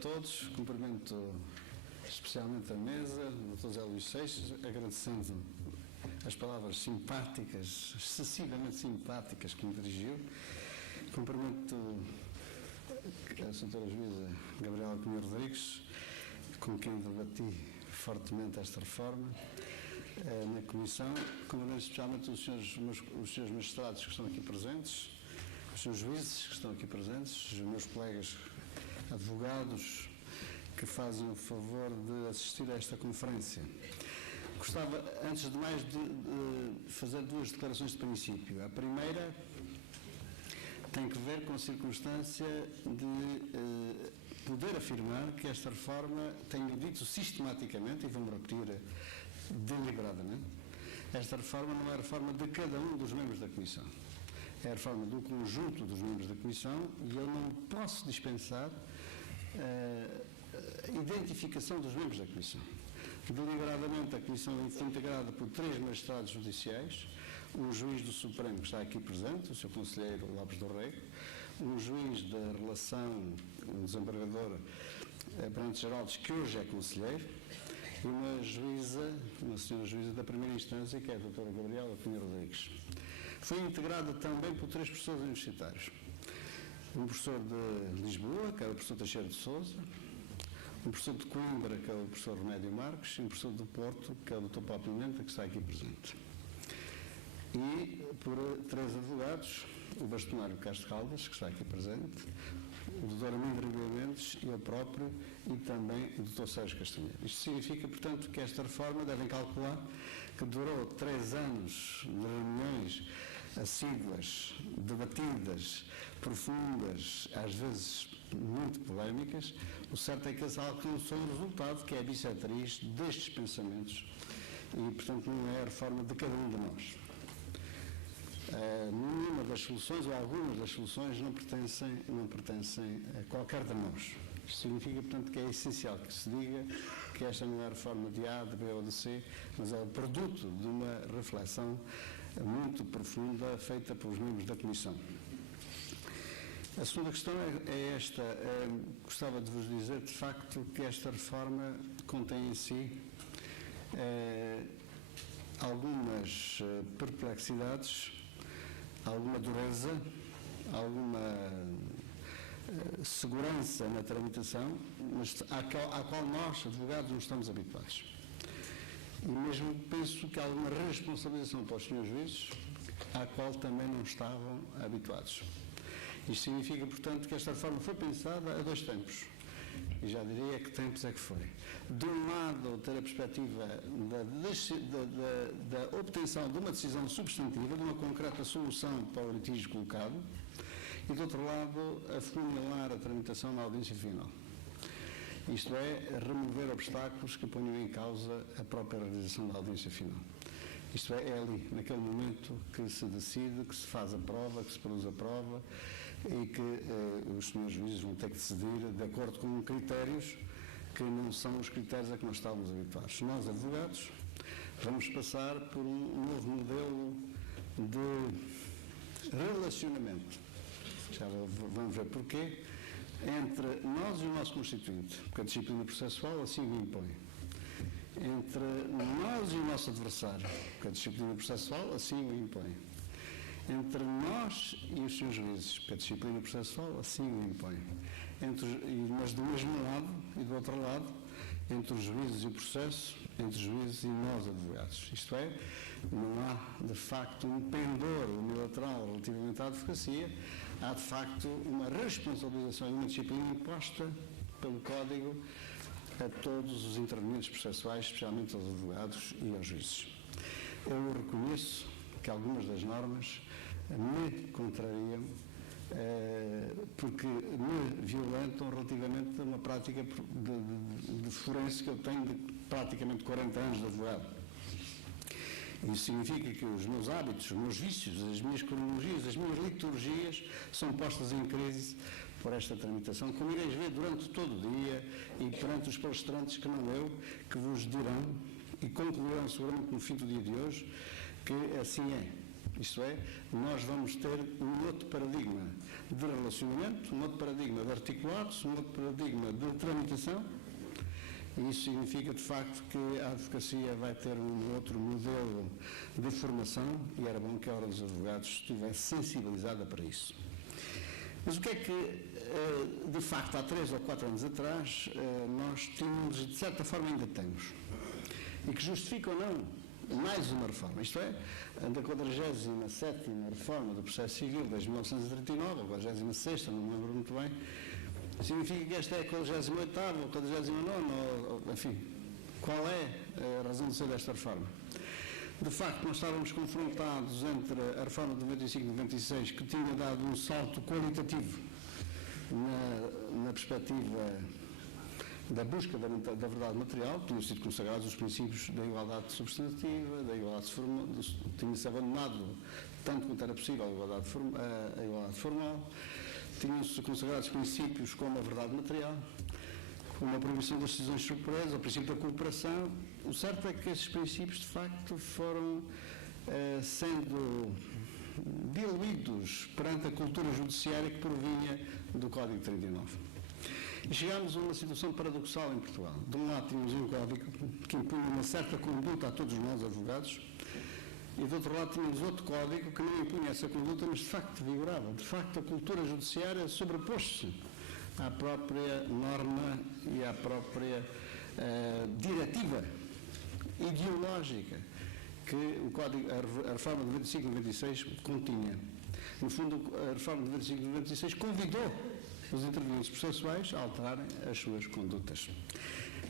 todos, cumprimento especialmente a mesa, o Dr. José Luís Seixas, agradecendo as palavras simpáticas, excessivamente simpáticas que me dirigiu. Cumprimento a Sra. Juíza Gabriela Cunha Rodrigues, com quem debati fortemente esta reforma na Comissão. Cumprimento especialmente os senhores magistrados que estão aqui presentes, os senhores juízes que estão aqui presentes, os meus colegas advogados que fazem o favor de assistir a esta conferência. Gostava, antes de mais, de fazer duas declarações de princípio. A primeira tem que ver com a circunstância de poder afirmar que esta reforma, tenho dito sistematicamente, e vou-me repetir deliberadamente, esta reforma não é a reforma de cada um dos membros da Comissão. É a reforma do conjunto dos membros da Comissão e eu não posso dispensar a identificação dos membros da Comissão. Deliberadamente, a Comissão foi integrada por 3 magistrados judiciais, um juiz do Supremo que está aqui presente, o Sr. Conselheiro Lopes do Rego, um juiz da relação, um desembargador Brantes Geraldes, que hoje é conselheiro, e uma senhora juíza da primeira instância, que é a doutora Gabriela Cunha Rodrigues. Foi integrada também por 3 professores universitários. Um professor de Lisboa, que é o professor Teixeira de Sousa, um professor de Coimbra, que é o professor Remédio Marques, e um professor do Porto, que é o Dr. Paulo Pimenta, que está aqui presente. E por 3 advogados, o bastonário Castro Caldas, que está aqui presente, o Dr. Armindo Ribeiro Mendes, eu próprio, e também o Dr. Sérgio Castanheira. Isto significa, portanto, que esta reforma, devem calcular, que durou 3 anos de reuniões assíduas, debatidas, profundas, às vezes muito polémicas. O certo é que eles alcançou um resultado que é a bissetriz destes pensamentos e, portanto, não é a reforma de cada um de nós. Nenhuma das soluções, ou algumas das soluções, não pertencem a qualquer de nós. Isto significa, portanto, que é essencial que se diga que esta não é a reforma de A, de B ou de C, mas é o produto de uma reflexão muito profunda feita pelos membros da Comissão. A segunda questão é esta. Gostava de vos dizer, de facto, que esta reforma contém em si algumas perplexidades, alguma dureza, alguma segurança na tramitação, mas à qual nós, advogados, não estamos habituados. E mesmo penso que há alguma responsabilização para os senhores juízes, à qual também não estavam habituados. Isto significa, portanto, que esta reforma foi pensada a 2 tempos. E já diria que tempos é que foi. De um lado, ter a perspectiva da obtenção de uma decisão substantiva, de uma concreta solução para o litígio colocado, e, do outro lado, a funilar a tramitação na audiência final. Isto é, remover obstáculos que ponham em causa a própria realização da audiência final. Isto é ali, naquele momento que se decide, que se faz a prova, que se produz a prova e que os senhores juízes vão ter que decidir de acordo com critérios que não são os critérios a que nós estávamos habituados. Nós, advogados, vamos passar por um novo modelo de relacionamento. Já vamos ver porquê. Entre nós e o nosso constituinte, porque a disciplina processual assim o impõe. Entre nós e o nosso adversário, porque a disciplina processual assim o impõe. Entre nós e os seus juízes, porque a disciplina processual assim o impõe. Mas do mesmo lado e do outro lado, entre os juízes e o processo, entre os juízes e nós, advogados. Isto é, não há, de facto, um pendor unilateral relativamente à advocacia, há, de facto, uma responsabilização e uma disciplina imposta pelo Código a todos os intervenientes processuais, especialmente aos advogados e aos juízes. Eu reconheço que algumas das normas me contrariam, porque me violentam relativamente a uma prática de forense que eu tenho de praticamente 40 anos de advogado. Isso significa que os meus hábitos, os meus vícios, as minhas cronologias, as minhas liturgias são postas em crise por esta tramitação, como ireis ver durante todo o dia e perante os palestrantes que não eu, que vos dirão e concluirão seguramente no fim do dia de hoje que assim é. Isto é, nós vamos ter um outro paradigma de relacionamento, um outro paradigma de articulados, um outro paradigma de tramitação, e isso significa, de facto, que a advocacia vai ter um outro modelo de formação, e era bom que a Ordem dos Advogados estivesse sensibilizada para isso. Mas o que é que, de facto, há 3 ou 4 anos atrás, nós tínhamos, de certa forma ainda temos, e que justifica ou não mais uma reforma, isto é, da 47ª reforma do processo civil desde 1939, ou 46ª, não me lembro muito bem, significa que esta é a 48ª ou 49ª, enfim, qual é a razão de ser desta reforma? De facto, nós estávamos confrontados entre a reforma de 95 e 96, que tinha dado um salto qualitativo na perspectiva da busca da verdade material, tinham sido consagrados os princípios da igualdade substantiva, da igualdade formal, tinha-se abandonado, tanto quanto era possível, a igualdade formal, tinham-se consagrados princípios como a verdade material, como a proibição das decisões surpresas, o princípio da cooperação. O certo é que esses princípios, de facto, foram sendo diluídos perante a cultura judiciária que provinha do Código 39. E chegámos a uma situação paradoxal em Portugal. De um lado tínhamos um código que impunha uma certa conduta a todos nós, advogados, e do outro lado tínhamos outro código que não impunha essa conduta, mas de facto vigorava. De facto, a cultura judiciária sobrepôs-se à própria norma e à própria diretiva ideológica que o código, a reforma de 95 e 96 continha. No fundo, a reforma de 95 e 96 convidou os intervenientes processuais a alterarem as suas condutas.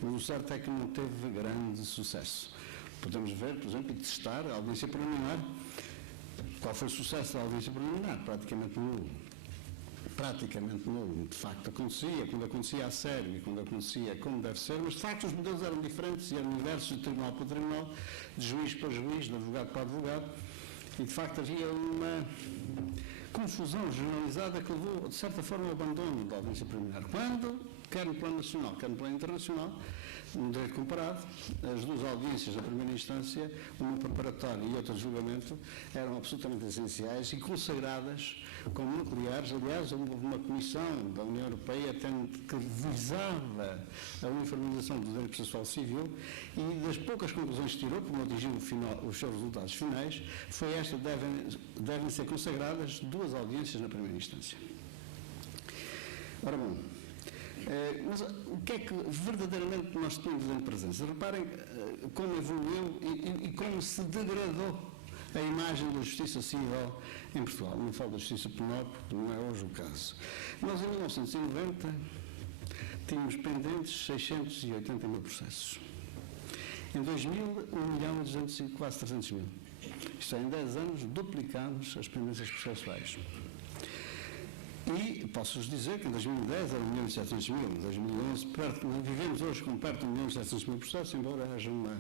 Mas o certo é que não teve grande sucesso. Podemos ver, por exemplo, e testar a audiência preliminar. Qual foi o sucesso da audiência preliminar? Praticamente nulo. Praticamente nulo. De facto, acontecia, quando acontecia a sério e quando acontecia como deve ser, mas de facto os modelos eram diferentes e eram diversos de tribunal para tribunal, de juiz para juiz, de advogado para advogado, e de facto havia uma confusão generalizada que levou, de certa forma, ao abandono da audiência preliminar. Quando, quer no plano nacional, quer no plano internacional, no direito comparado, as duas audiências da primeira instância, uma preparatória e outra de julgamento, eram absolutamente essenciais e consagradas como nucleares. Aliás, houve uma comissão da União Europeia que visava a uniformização do direito processual civil, e das poucas conclusões que tirou, como atingiu os seus resultados finais, foi esta: devem ser consagradas 2 audiências na primeira instância. Ora bom, mas o que é que verdadeiramente nós temos em presença? Reparem como evoluiu e como se degradou a imagem da justiça civil em Portugal. Não falo da justiça penal, porque não é hoje o caso. Nós, em 1990, tínhamos pendentes 680 mil processos. Em 2000, 1.200.000, quase 300 mil. Isto é, em 10 anos, duplicámos as pendências processuais. E posso-vos dizer que em 2010 eram 1.700.000, em 2011, vivemos hoje com perto de 1.700.000 processos, embora haja uma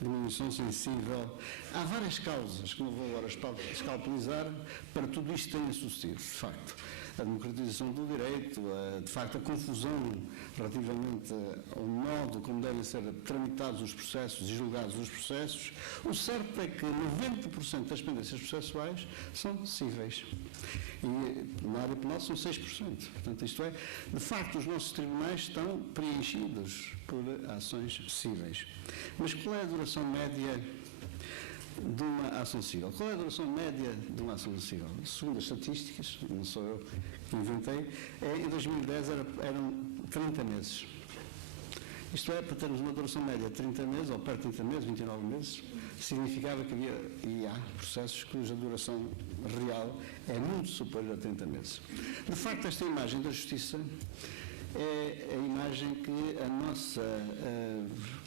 diminuição sensível. Há várias causas que não vou agora escalpelizar para tudo isto tenha sucedido, de facto. A democratização do direito, de facto a confusão relativamente ao modo como devem ser tramitados os processos e julgados os processos. O certo é que 90% das pendências processuais são cíveis. E na área penal são 6%. Portanto, isto é, de facto, os nossos tribunais estão preenchidos por ações cíveis. Mas qual é a duração média de uma ação civil? Qual é a duração média de uma ação civil? Segundo as estatísticas, não sou eu que inventei, em 2010 eram 30 meses. Isto é, para termos uma duração média de 30 meses, ou perto de 30 meses, 29 meses, significava que havia, e há, processos cuja duração real é muito superior a 30 meses. De facto, esta imagem da justiça é a imagem que a nossa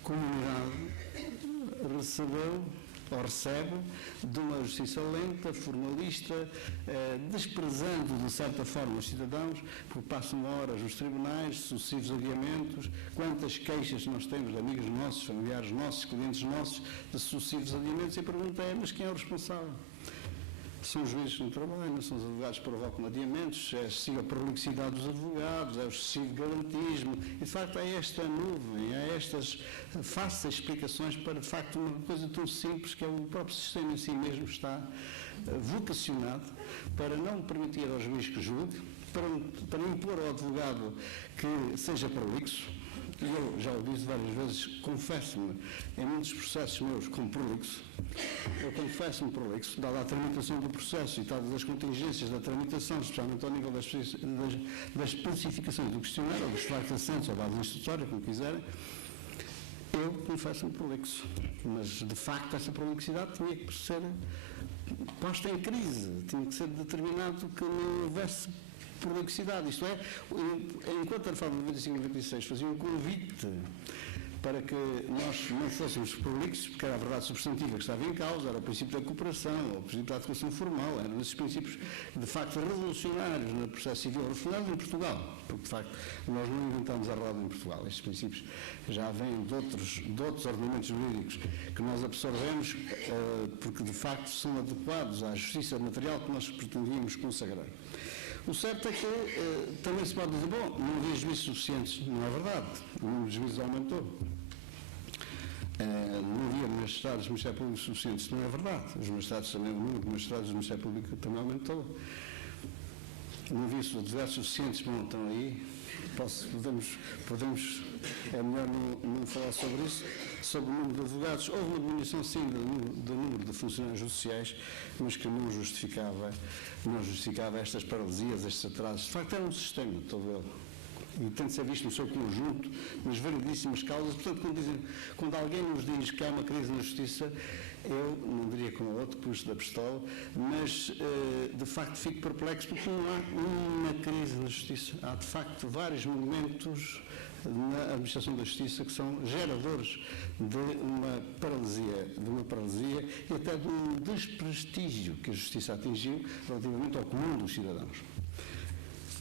comunidade recebeu ou recebe de uma justiça lenta, formalista, desprezando de certa forma os cidadãos, porque passam horas nos tribunais, sucessivos adiamentos. Quantas queixas nós temos de amigos nossos, familiares nossos, clientes nossos, de sucessivos adiamentos, e a pergunta é: mas quem é o responsável? São os juízes que não trabalham, são os advogados que provocam adiamentos, é excessiva prolixidade dos advogados, é o excessivo garantismo, e de facto há esta nuvem, há estas fáceis explicações para de facto uma coisa tão simples que é o próprio sistema em si mesmo está vocacionado para não permitir ao juiz que julgue, para impor ao advogado que seja prolixo. E eu já o disse várias vezes, confesso-me em muitos processos meus como prolixo. Eu confesso-me prolixo, dada a tramitação do processo e dadas as contingências da tramitação, especialmente ao nível das especificações do questionário, ou dos factos assentes, ou da base instrutória, como quiserem, eu confesso-me prolixo. Mas, de facto, essa prolixidade tinha que ser posta em crise, tinha que ser determinado que não houvesse prolixidade, isto é, enquanto a reforma de 95 e 96 fazia um convite para que nós não fôssemos prolixos, porque era a verdade substantiva que estava em causa, era o princípio da cooperação, o princípio da adequação formal, eram esses princípios, de facto, revolucionários no processo civil, revolucionários em Portugal, porque, de facto, nós não inventamos a roda em Portugal. Estes princípios já vêm de outros ordenamentos jurídicos que nós absorvemos porque, de facto, são adequados à justiça material que nós pretendíamos consagrar. O certo é que também se pode dizer, bom, não havia juízes suficientes. Não é verdade. O número de juízes aumentou. Não havia magistrados do Ministério Público suficientes. Não é verdade. Os magistrados também, o número de magistrados do Ministério Público também aumentou. Não havia advogados suficientes. Bom, estão aí. Podemos é melhor não falar sobre isso, sobre o número de advogados. Houve uma diminuição, sim, do número de funcionários judiciais, mas que não justificava estas paralisias, estes atrasos. De facto, era um sistema todo ele. E tem de ser visto no seu conjunto, nas variedíssimas causas. Portanto, quando alguém nos diz que há uma crise na justiça, eu não diria como o outro, puxo da pistola, mas de facto fico perplexo porque não há uma crise na justiça. Há de facto vários momentos na administração da justiça que são geradores de uma paralisia e até de um desprestígio que a justiça atingiu relativamente ao comum dos cidadãos.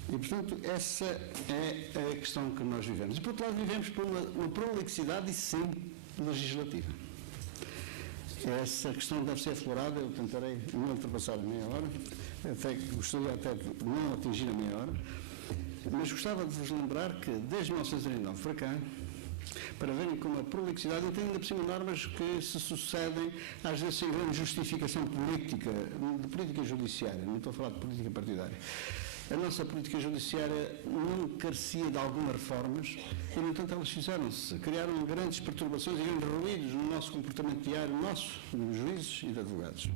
E, portanto, essa é a questão que nós vivemos. E, por outro lado, vivemos por uma prolixidade, e sim, legislativa. Essa questão deve ser aflorada, eu tentarei não ultrapassar a meia hora, até gostaria até de não atingir a meia hora, mas gostava de vos lembrar que, desde 1939 para cá, para verem como a prolixidade, eu tenho ainda por cima normas que se sucedem, às vezes sem grande justificação política, de política judiciária, não estou a falar de política partidária. A nossa política judiciária não carecia de algumas reformas e, no entanto, elas fizeram-se. Criaram grandes perturbações e grandes ruídos no nosso comportamento diário, nosso, de juízes e de advogados.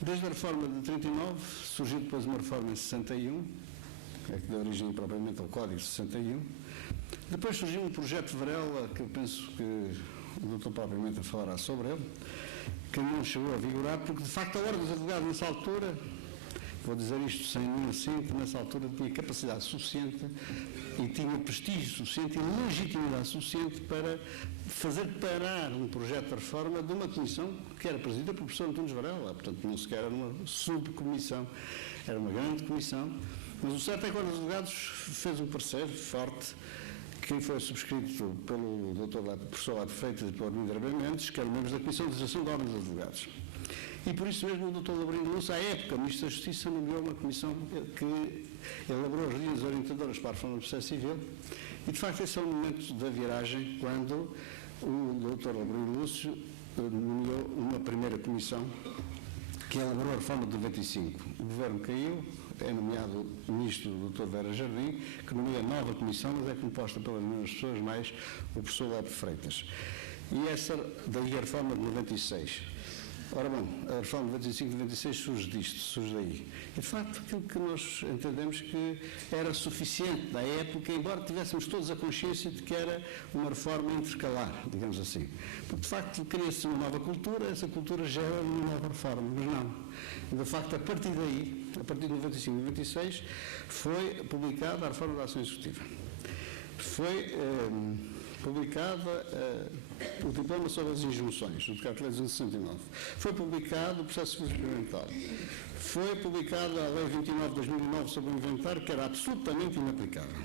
Desde a reforma de 39, surgiu depois uma reforma em 61, que deu origem propriamente ao Código de 61. Depois surgiu um projeto de Varela, que eu penso que o doutor propriamente falará sobre ele, que não chegou a vigorar, porque, de facto, a Ordem dos Advogados, nessa altura, vou dizer isto sem nenhum cinto, nessa altura tinha capacidade suficiente e tinha prestígio suficiente e legitimidade suficiente para fazer parar um projeto de reforma de uma comissão que era presidida pelo professor Antunes Varela, portanto não sequer era uma subcomissão, era uma grande comissão, mas o certo é que o Ordem dos Advogados fez um parecer forte, que foi subscrito pelo professor Lato Freitas e pelo Armindo Araújo Mendes, que eram membros da Comissão de Legislação da Ordem dos Advogados. E por isso mesmo o Dr. Labrindo Lúcio, à época, o Ministro da Justiça, nomeou uma comissão que elaborou as linhas orientadoras para a reforma do processo civil e, de facto, esse é o momento da viragem quando o Dr. Labrindo Lúcio nomeou uma primeira comissão que elaborou a reforma de 95. O governo caiu, é nomeado o Ministro Dr. Vera Jardim, que nomeia a nova comissão, mas é composta pelas mesmas pessoas, mais o professor Lopes Freitas. E essa, daí a reforma de 96. Ora bom, a reforma de 95 e 96 surge disto, surge daí. E, de facto, aquilo que nós entendemos que era suficiente da época, embora tivéssemos todos a consciência de que era uma reforma intercalar, digamos assim. Porque, de facto, cria-se uma nova cultura, essa cultura já era uma nova reforma, mas não. De facto, a partir daí, a partir de 95 e 96, foi publicada a reforma da ação executiva. Foi publicada o diploma sobre as injunções, o decreto-lei 269. Foi publicado o processo civil experimental. Foi publicada a lei 29 de 2009 sobre o inventário, que era absolutamente inaplicável.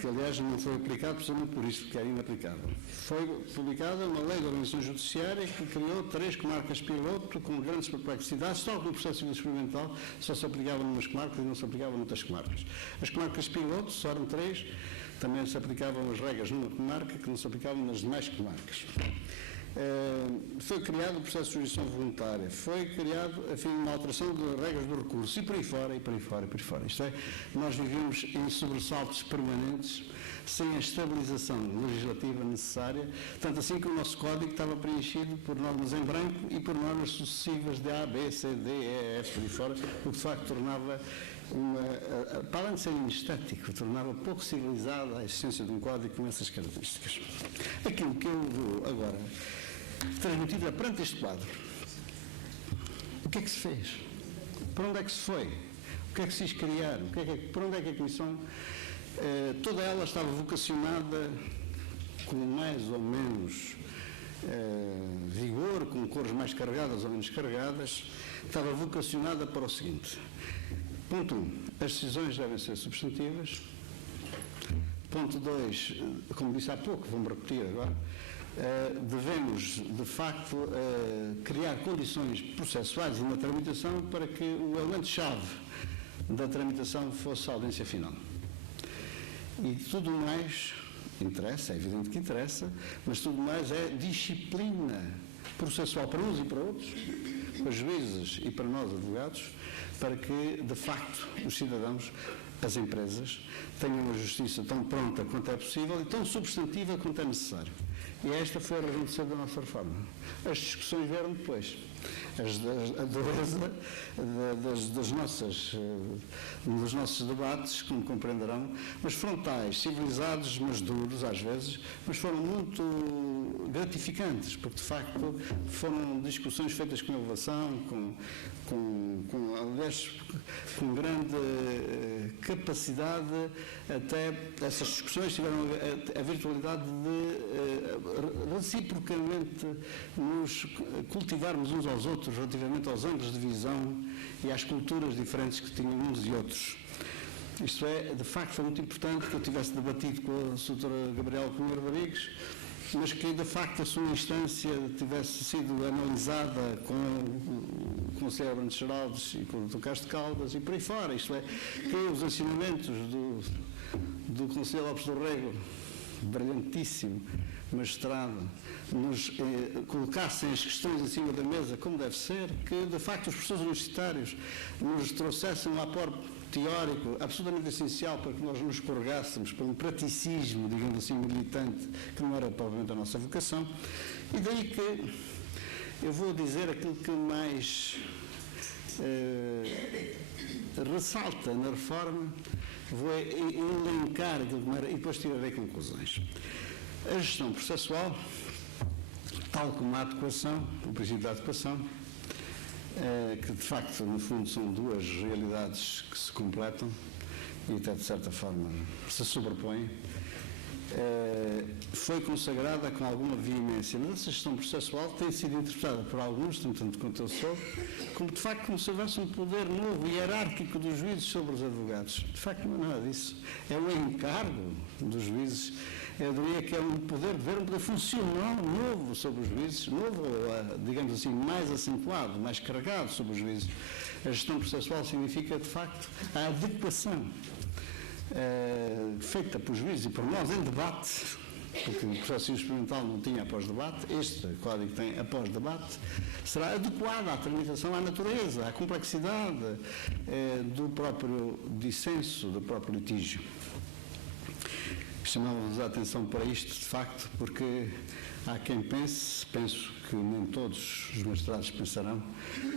que aliás não foi aplicado precisamente por isso, porque era inaplicável. Foi publicada uma lei da organização judiciária que criou 3 comarcas piloto com grandes perplexidades, só que no processo civil experimental só se aplicava em umas comarcas e não se aplicava em outras comarcas. As comarcas piloto, só eram 3, também se aplicavam as regras numa comarca que não se aplicavam nas demais comarcas. Foi criado o processo de jurisdição voluntária, foi criado, enfim, uma alteração de regras do recurso, e por aí fora, e por aí fora, e por aí fora. Isto é, nós vivemos em sobressaltos permanentes, sem a estabilização legislativa necessária, tanto assim que o nosso código estava preenchido por normas em branco e por normas sucessivas de A, B, C, D, E, F, por aí fora, o que de facto tornava para além de ser inestético, tornava pouco civilizada a existência de um código com essas características. Aquilo que eu vou agora transmitir é perante este quadro. O que é que se fez? Para onde é que se foi? O que é que se quis criar? Para onde é que a Comissão, toda ela estava vocacionada com mais ou menos vigor, com cores mais carregadas ou menos carregadas, estava vocacionada para o seguinte. Ponto 1, as decisões devem ser substantivas. Ponto 2, como disse há pouco, vamos repetir agora, devemos, de facto, criar condições processuais e na tramitação para que o elemento-chave da tramitação fosse a audiência final. E tudo mais interessa, é evidente que interessa, mas tudo mais é disciplina processual para uns e para outros, para os juízes e para nós, advogados, para que, de facto, os cidadãos, as empresas, tenham uma justiça tão pronta quanto é possível e tão substantiva quanto é necessário. E esta foi a razão de ser da nossa reforma. As discussões vieram depois. A dureza dos nossos debates, como compreenderão, mas frontais, civilizados, mas duros às vezes, mas foram muito gratificantes, porque de facto foram discussões feitas com elevação, aliás, com grande capacidade, até essas discussões tiveram a virtualidade de reciprocamente nos cultivarmos uns aos outros relativamente aos ângulos de visão e às culturas diferentes que tinham uns e outros. Isto é, de facto, foi muito importante que eu tivesse debatido com a doutora Gabriela Cunha Rodrigues, mas que, de facto, a sua instância tivesse sido analisada com o Conselheiro Brandes Geraldes e com o Dr. Castro Caldas e por aí fora. Isto é, que os ensinamentos do Conselheiro Lopes do Rego, brilhantíssimo magistrado, nos colocassem as questões em cima da mesa como deve ser, que de facto os professores universitários nos trouxessem um aporte teórico absolutamente essencial para que nós nos escorregássemos para um praticismo, digamos assim, militante, que não era provavelmente a nossa vocação. E daí que eu vou dizer aquilo que mais ressalta na reforma, vou elencar aquilo que era, e depois tirarei conclusões. A gestão processual, tal como a adequação, o princípio da adequação, que de facto, no fundo, são duas realidades que se completam e até de certa forma se sobrepõem, foi consagrada com alguma veemência. Mas essa gestão processual tem sido interpretada por alguns, tanto quanto eu sou, como de facto como se houvesse um poder novo e hierárquico dos juízes sobre os advogados. De facto não é nada disso. É o encargo dos juízes. Eu diria que é um poder funcional novo sobre os juízes, novo, digamos assim, mais acentuado, mais carregado sobre os juízes. A gestão processual significa, de facto, a adequação feita por juízes e por nós em debate, porque o processo experimental não tinha após-debate, este código tem após-debate, será adequada à tramitação, à natureza, à complexidade do próprio dissenso, do próprio litígio. Chamávamos a atenção para isto, de facto, porque há quem pense, penso que nem todos os magistrados pensarão,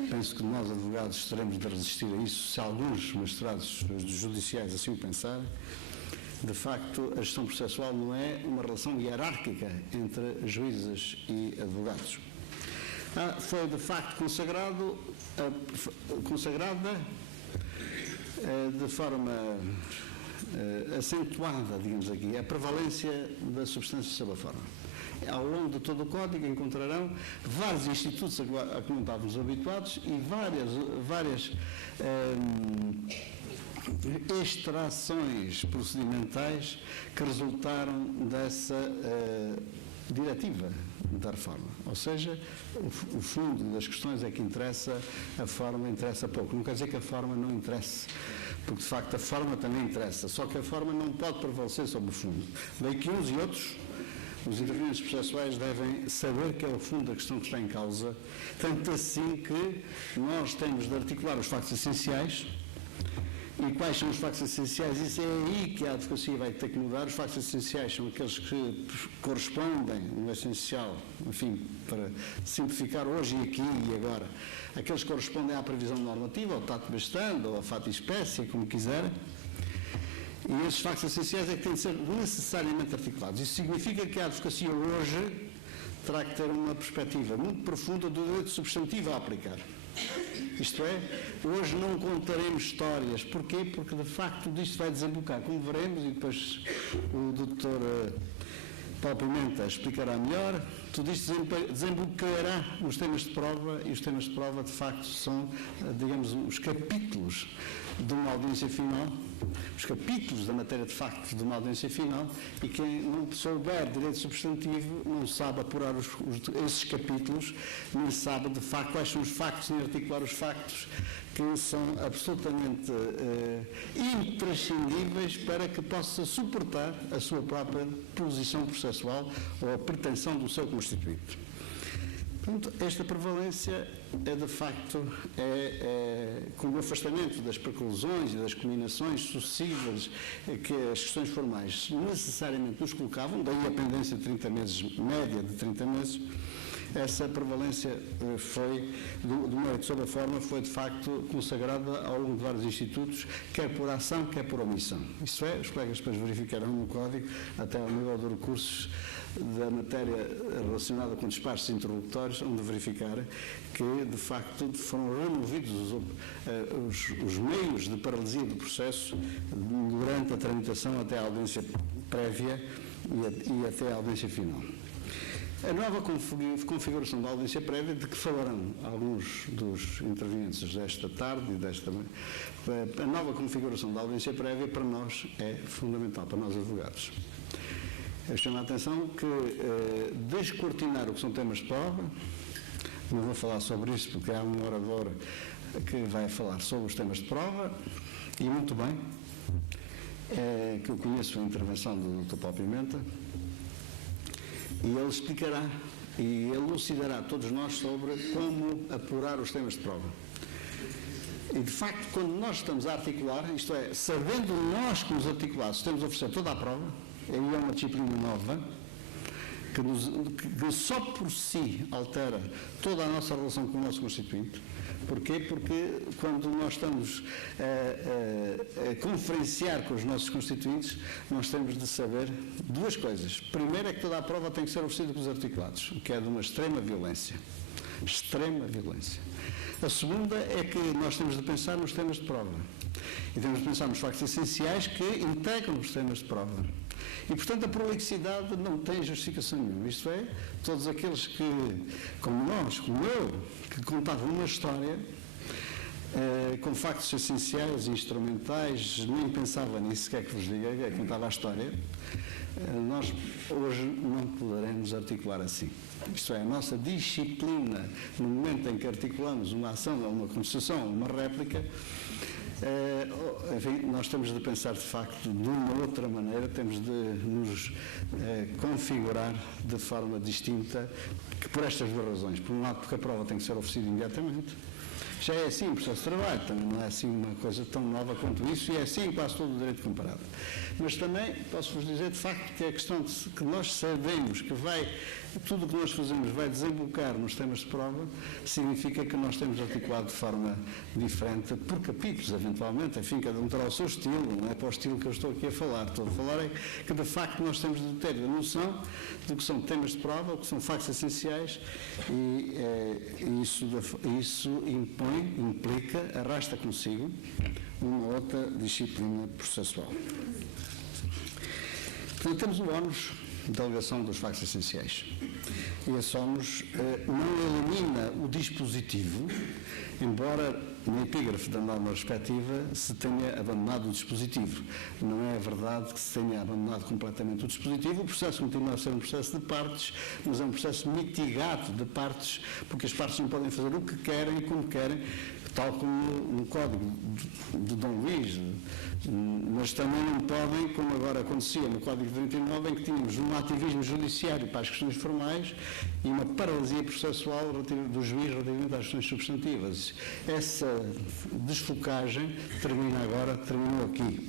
penso que nós, advogados, teremos de resistir a isso, se alguns magistrados judiciais assim o pensarem. De facto, a gestão processual não é uma relação hierárquica entre juízes e advogados. Foi, de facto, consagrada de forma acentuada, digamos aqui, a prevalência da substância sobre a forma. Ao longo de todo o Código encontrarão vários institutos a que não estávamos habituados e várias extrações procedimentais que resultaram dessa diretiva da reforma. Ou seja, o fundo das questões é que interessa, a forma interessa pouco. Não quer dizer que a forma não interesse, porque de facto a forma também interessa, só que a forma não pode prevalecer sobre o fundo. Daí que uns e outros, os intervenientes processuais, devem saber que é o fundo da questão que está em causa, tanto assim que nós temos de articular os factos essenciais. E quais são os factos essenciais? Isso é aí que a advocacia vai ter que mudar. Os factos essenciais são aqueles que correspondem, no essencial, enfim, para simplificar hoje e aqui e agora, aqueles que correspondem à previsão normativa, ao tato bastante, ou à fato espécie, como quiserem. E esses factos essenciais é que têm de ser necessariamente articulados. Isso significa que a advocacia hoje terá que ter uma perspectiva muito profunda do direito substantivo a aplicar. Isto é, hoje não contaremos histórias. Porquê? Porque, de facto, tudo isto vai desembocar, como veremos, e depois o Dr. Paulo Pimenta explicará melhor, tudo isto desembocará nos temas de prova, e os temas de prova, de facto, são, digamos, os capítulos de uma audiência final, os capítulos da matéria de facto de uma audiência final, e quem não souber direito substantivo não sabe apurar esses capítulos, nem sabe de facto quais são os factos, nem articular os factos que são absolutamente imprescindíveis para que possa suportar a sua própria posição processual ou a pretensão do seu constituinte. Portanto, esta prevalência é, de facto, com o afastamento das preclusões e das combinações sucessivas que as questões formais necessariamente nos colocavam, daí a pendência de 30 meses, média de 30 meses, essa prevalência foi, do mérito sobre a forma, foi de facto consagrada ao longo de vários institutos, quer por ação, quer por omissão. Isto é, os colegas depois verificarão no código, até ao nível de recursos da matéria relacionada com despachos interlocutórios, onde verificar que, de facto, foram removidos os meios de paralisia do processo durante a tramitação até à audiência prévia e até à audiência final. A nova configuração da audiência prévia, de que falarão alguns dos intervenientes desta tarde e desta manhã, a nova configuração da audiência prévia para nós é fundamental, para nós advogados. Eu chamo a atenção que descortinar o que são temas de prova, não vou falar sobre isso porque há um orador que vai falar sobre os temas de prova, e muito bem, que eu conheço a intervenção do Dr. Paulo Pimenta, e ele explicará e elucidará todos nós sobre como apurar os temas de prova. E, de facto, quando nós estamos a articular, isto é, sabendo nós que nos articulados temos a oferecer toda a prova, aí é uma disciplina nova, que só por si altera toda a nossa relação com o nosso constituinte. Porquê? Porque quando nós estamos a conferenciar com os nossos constituintes, nós temos de saber duas coisas. Primeiro é que toda a prova tem que ser oferecida pelos articulados, o que é de uma extrema violência. Extrema violência. A segunda é que nós temos de pensar nos temas de prova. E temos de pensar nos factos essenciais que integram os temas de prova. E, portanto, a prolixidade não tem justificação nenhuma. Isto é, todos aqueles que, como nós, como eu, que contavam uma história com factos essenciais e instrumentais, nem pensava nisso, quer que vos diga, que contava a história, nós hoje não poderemos articular assim. Isto é, a nossa disciplina, no momento em que articulamos uma ação, uma contestação, uma réplica, enfim, nós temos de pensar de facto de uma outra maneira, temos de nos configurar de forma distinta, que por estas duas razões. Por um lado, porque a prova tem que ser oferecida imediatamente. Já é assim o processo de trabalho, também não é assim uma coisa tão nova quanto isso, e é assim quase todo o direito comparado. Mas também posso-vos dizer, de facto, que é a questão de que nós sabemos que tudo o que nós fazemos vai desembocar nos temas de prova, significa que nós temos articulado de forma diferente, por capítulos, eventualmente, enfim, cada um terá o seu estilo, não é para o estilo que eu estou aqui a falar. Estou a falar é que, de facto, nós temos de ter a noção do que são temas de prova, o que são factos essenciais, e isso implica, arrasta consigo uma outra disciplina processual. Portanto, temos o ónus da alegação dos factos essenciais. E esse ónus não elimina o dispositivo, embora na epígrafe da norma respectiva, se tenha abandonado o dispositivo. Não é verdade que se tenha abandonado completamente o dispositivo. O processo continua a ser um processo de partes, mas é um processo mitigado de partes, porque as partes não podem fazer o que querem e como querem, tal como no Código de Dom Luís, mas também não podem, como agora acontecia no Código de 39, em que tínhamos um ativismo judiciário para as questões formais e uma paralisia processual do juiz relativamente às questões substantivas. Essa desfocagem terminou aqui.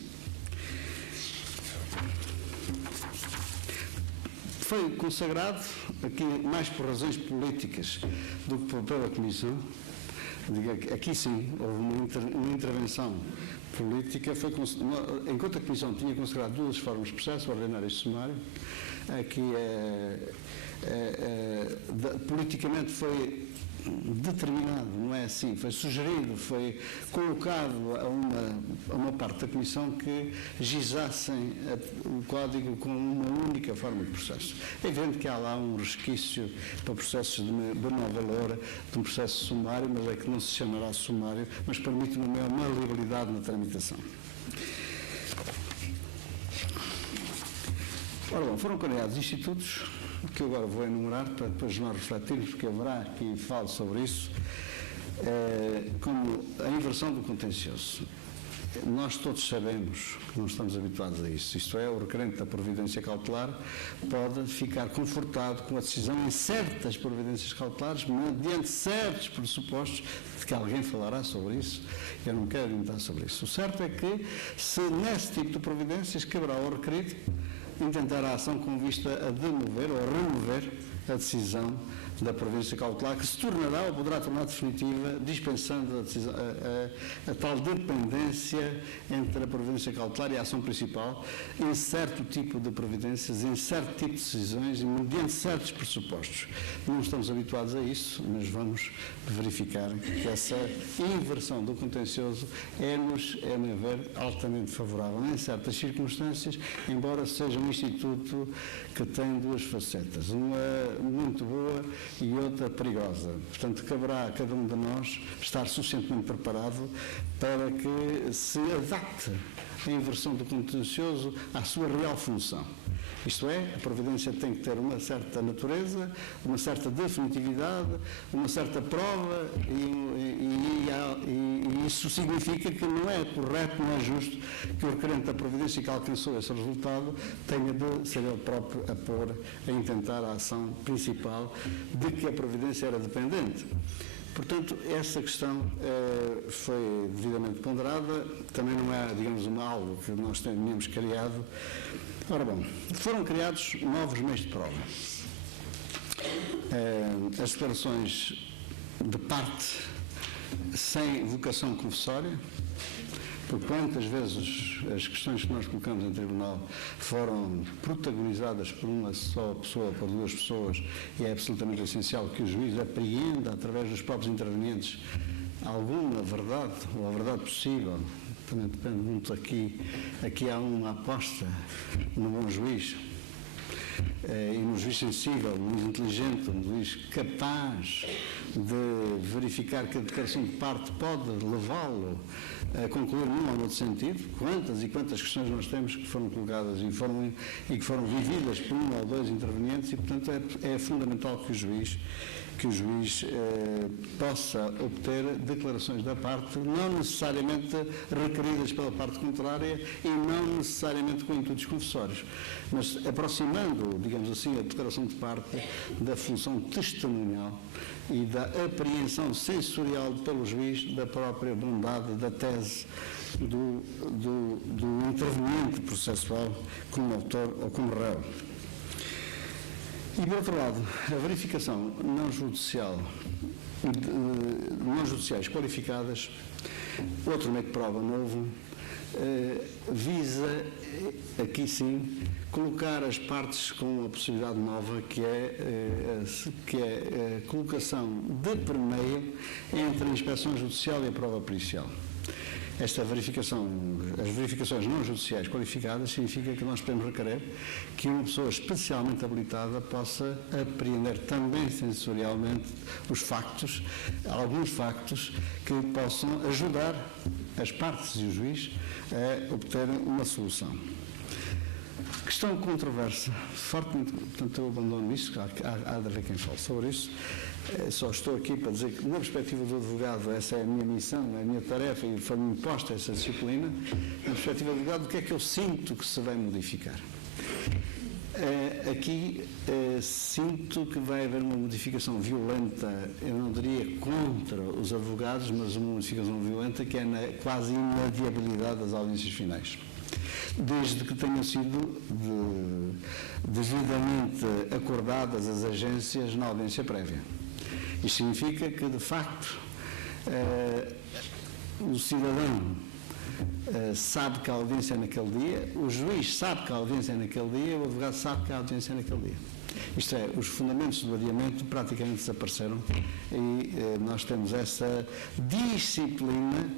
Foi consagrado, aqui mais por razões políticas do que pela Comissão. Aqui sim, houve uma intervenção política. Enquanto a Comissão tinha consagrado duas formas de processo, ordinário e sumário, aqui politicamente foi determinado, não é assim, foi sugerido, foi colocado a uma parte da Comissão que gizassem o Código com uma única forma de processo. É evidente que há lá um resquício para processos de menor valor, de um processo sumário, mas é que não se chamará sumário, mas permite uma maior maleabilidade na tramitação. Ora bom, foram criados institutos que eu agora vou enumerar para depois nós refletirmos, porque haverá quem fale sobre isso, como a inversão do contencioso. Nós todos sabemos que não estamos habituados a isso. Isto é, o requerente da providência cautelar pode ficar confortado com a decisão em certas providências cautelares, mediante certos pressupostos, de que alguém falará sobre isso. Eu não quero entrar sobre isso. O certo é que, se nesse tipo de providências caberá ao requerido intentar a ação com vista a demover ou a remover a decisão da providência cautelar, que se tornará ou poderá tornar definitiva, dispensando a tal dependência entre a providência cautelar e a ação principal, em certo tipo de providências, em certo tipo de decisões e mediante certos pressupostos. Não estamos habituados a isso, mas vamos verificar que essa inversão do contencioso é-nos, a meu ver, altamente favorável em certas circunstâncias, embora seja um instituto que tem duas facetas, uma muito boa e outra perigosa. Portanto, caberá a cada um de nós estar suficientemente preparado para que se adapte a inversão do contencioso à sua real função. Isto é, a providência tem que ter uma certa natureza, uma certa definitividade, uma certa prova e isso significa que não é correto, não é justo que o requerente da providência que alcançou esse resultado tenha de ser ele próprio a pôr, a intentar a ação principal de que a providência era dependente. Portanto, essa questão foi devidamente ponderada, também não é, digamos, algo que nós tínhamos criado. Ora bom, foram criados novos meios de prova. As declarações de parte sem vocação confessória, por quantas vezes as questões que nós colocamos em tribunal foram protagonizadas por uma só pessoa, por duas pessoas, e é absolutamente essencial que o juiz apreenda, através dos próprios intervenientes, alguma verdade, ou a verdade possível. Também depende muito aqui há uma aposta no bom juiz e no juiz sensível, no juiz inteligente, no juiz capaz de verificar que a declaração de parte pode levá-lo a concluir num ou outro sentido. Quantas e quantas questões nós temos que foram colocadas e que foram vividas por um ou dois intervenientes e, portanto, é fundamental que o juiz possa obter declarações da parte, não necessariamente requeridas pela parte contrária e não necessariamente com intuitos confessórios, mas aproximando, digamos assim, a declaração de parte da função testemunhal e da apreensão sensorial pelo juiz da própria bondade da tese do interveniente processual como autor ou como réu. E, por outro lado, a verificação não judiciais qualificadas, outro meio de prova novo, visa, aqui sim, colocar as partes com uma possibilidade nova, que é a colocação de permeio entre a inspeção judicial e a prova pericial. esta verificação, as verificações não judiciais qualificadas, significa que nós podemos requerer que uma pessoa especialmente habilitada possa apreender também sensorialmente os factos, alguns factos que possam ajudar as partes e o juiz a obter uma solução. Questão controversa, fortemente, portanto eu abandono isso, há de haver quem fale sobre isso. Só estou aqui para dizer que, na perspectiva do advogado, essa é a minha missão, é a minha tarefa e foi-me imposta essa disciplina. Na perspectiva do advogado, o que é que eu sinto que se vai modificar? Aqui sinto que vai haver uma modificação violenta, eu não diria contra os advogados, mas uma modificação violenta que é na quase inadiabilidade das audiências finais. Desde que tenham sido devidamente acordadas as agências na audiência prévia. Isto significa que, de facto, o cidadão sabe que a audiência é naquele dia, o juiz sabe que a audiência é naquele dia, o advogado sabe que a audiência é naquele dia. Isto é, os fundamentos do adiamento praticamente desapareceram e nós temos essa disciplina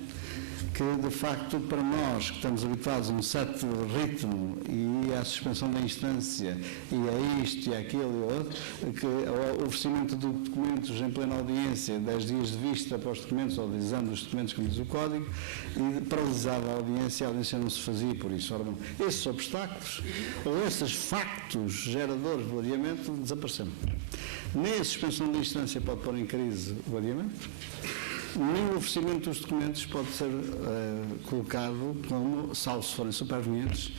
que, de facto, para nós que estamos habituados a um certo ritmo e à suspensão da instância e a isto e àquilo e ao outro, que o oferecimento de documentos em plena audiência, 10 dias de vista para os documentos ou de exame dos documentos, como diz o Código, e paralisava a audiência não se fazia por isso. Ora, não, esses obstáculos ou esses factos geradores do adiamento desapareceram. Nem a suspensão da instância pode pôr em crise o adiamento, nem o oferecimento dos documentos pode ser colocado como, salvo se forem supervenientes,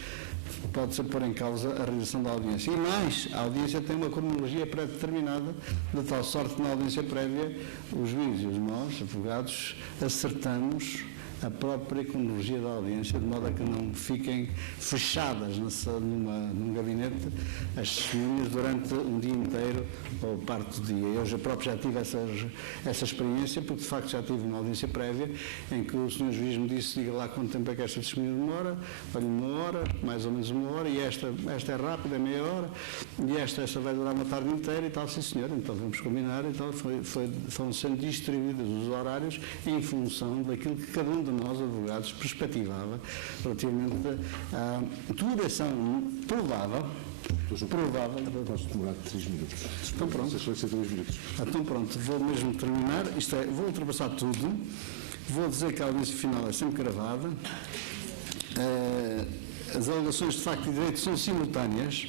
pode ser pôr em causa a realização da audiência. E mais, a audiência tem uma cronologia pré-determinada, de tal sorte que na audiência prévia, os juízes e nós, advogados, acertamos a própria cronologia da audiência, de modo a que não fiquem fechadas num gabinete as testemunhas durante um dia inteiro ou parte do dia. Eu já próprio já tive essa experiência, porque de facto já tive uma audiência prévia em que o senhor juiz me disse: diga lá quanto tempo é que esta testemunha demora. Olha, 1 hora, mais ou menos 1 hora, e esta é rápida, é meia hora, e esta vai durar uma tarde inteira e tal. Sim, senhor, então vamos combinar. Então foram sendo distribuídos os horários em função daquilo que cada um de nós, advogados, perspectivava relativamente à duração provável. Posso demorar 3 minutos. Então pronto. 3 minutos. Então pronto, vou mesmo terminar. Isto é, vou ultrapassar tudo. Vou dizer que a audiência final é sempre gravada. As alegações de facto e direito são simultâneas.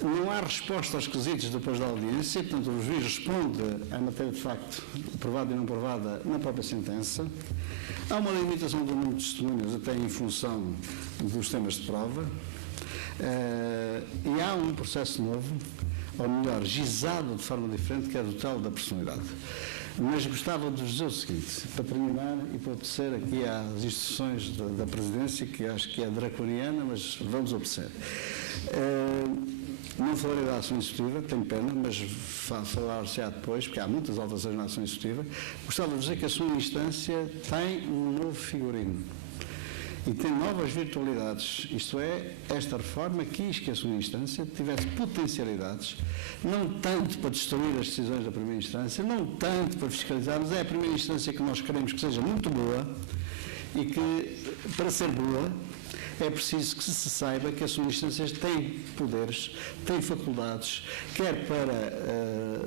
Não há resposta aos quesitos depois da audiência, portanto o juiz responde à matéria de facto, provada e não provada, na própria sentença. Há uma limitação do número de testemunhas até em função dos temas de prova. E há um processo novo, ou melhor, gizado de forma diferente, que é do tal da personalidade. Mas gostava de dizer o seguinte, para terminar e para obedecer aqui às instruções da Presidência, que acho que é draconiana, mas vamos obedecer. Não falarei da ação executiva, tenho pena, mas falar-se-á depois, porque há muitas alterações na ação executiva. Gostava de dizer que a sua instância tem um novo figurino e tem novas virtualidades. Isto é, esta reforma quis que a sua instância tivesse potencialidades, não tanto para destruir as decisões da primeira instância, não tanto para fiscalizar, mas é a primeira instância que nós queremos que seja muito boa e que, para ser boa, é preciso que se saiba que as suas instâncias têm poderes, têm faculdades, quer para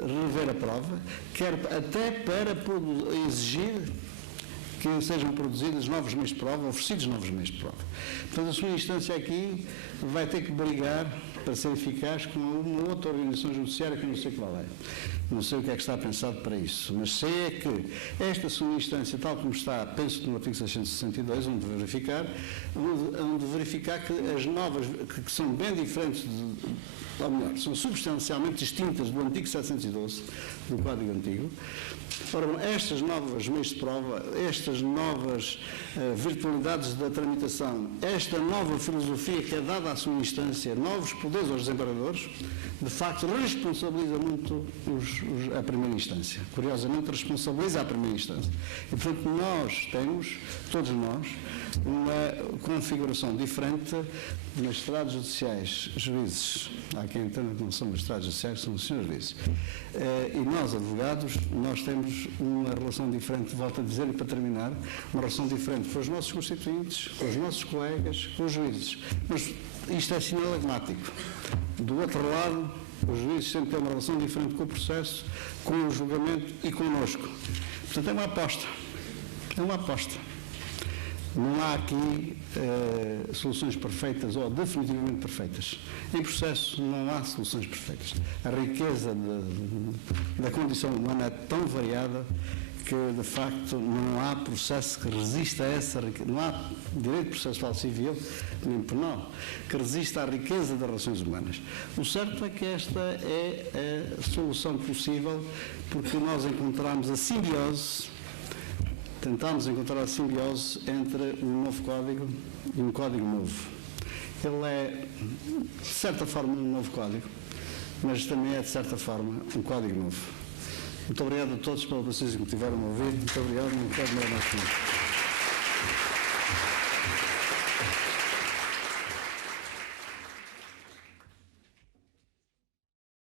rever a prova, quer até para exigir que sejam produzidos novos meios de prova, oferecidos novos meios de prova. Portanto, a sua instância aqui vai ter que brigar para ser eficaz com uma outra organização judiciária que eu não sei qual é. Não sei o que é que está pensado para isso, mas sei é que esta sua instância, tal como está, penso no artigo 662, onde verificar que as novas, que são bem diferentes, ou melhor, são substancialmente distintas do antigo 712, do Código Antigo. Ora, estas novas meios de prova, estas novas virtualidades da tramitação, esta nova filosofia que é dada à sua instância, novos poderes aos desembargadores, de facto responsabiliza muito a primeira instância. Curiosamente, responsabiliza a primeira instância. E, portanto, nós temos, todos nós, uma configuração diferente magistrados judiciais, juízes, há quem entenda que não são magistrados judiciais, são os senhores juízes, e nós, advogados, nós temos uma relação diferente, volto a dizer, e para terminar, uma relação diferente com os nossos constituintes, com os nossos colegas, com os juízes. Mas isto é sinalagmático. Do outro lado, os juízes sempre têm uma relação diferente com o processo, com o julgamento e connosco. Portanto, é uma aposta. É uma aposta. Não há aqui soluções perfeitas ou definitivamente perfeitas. Em processo não há soluções perfeitas. A riqueza da condição humana é tão variada que, de facto, não há processo que resista a essa riqueza. Não há direito processual civil, nem penal, que resista à riqueza das relações humanas. O certo é que esta é a solução possível, porque nós encontramos a simbiose. Tentámos encontrar a simbiose entre um novo código e um código novo. Ele é, de certa forma, um novo código, mas também é, de certa forma, um código novo. Muito obrigado a todos pela paciência que me tiveram a ouvir. Muito obrigado. Não quero mais nada.